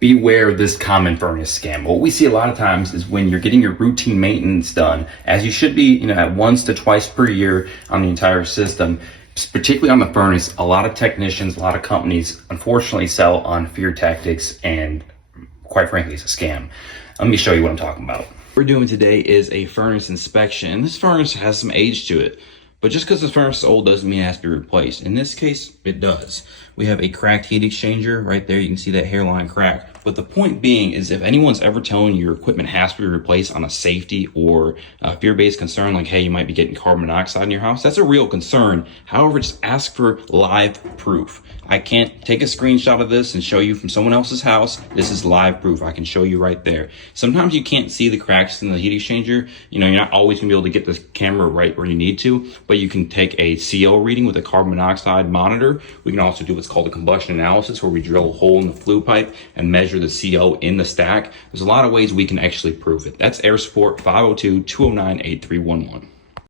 Beware of this common furnace scam. What we see a lot of times is when you're getting your routine maintenance done, as you should be, at once to twice per year on the entire system, particularly on the furnace, a lot of technicians, a lot of companies, unfortunately sell on fear tactics, and quite frankly, it's a scam. Let me show you what I'm talking about. What we're doing today is a furnace inspection, and this furnace has some age to it. But just because the furnace is old doesn't mean it has to be replaced. In this case, it does. We have a cracked heat exchanger right there. You can see that hairline crack. But the point being is, if anyone's ever telling you your equipment has to be replaced on a safety or fear-based concern, like, hey, you might be getting carbon monoxide in your house, that's a real concern. However, just ask for live proof. I can't take a screenshot of this and show you from someone else's house. This is live proof. I can show you right there. Sometimes you can't see the cracks in the heat exchanger. You're not always gonna be able to get the camera right where you need to, but you can take a CO reading with a carbon monoxide monitor. We can also do what's called a combustion analysis, where we drill a hole in the flue pipe and measure the CO in the stack. There's a lot of ways we can actually prove it. That's Air Support, 502-209-8311.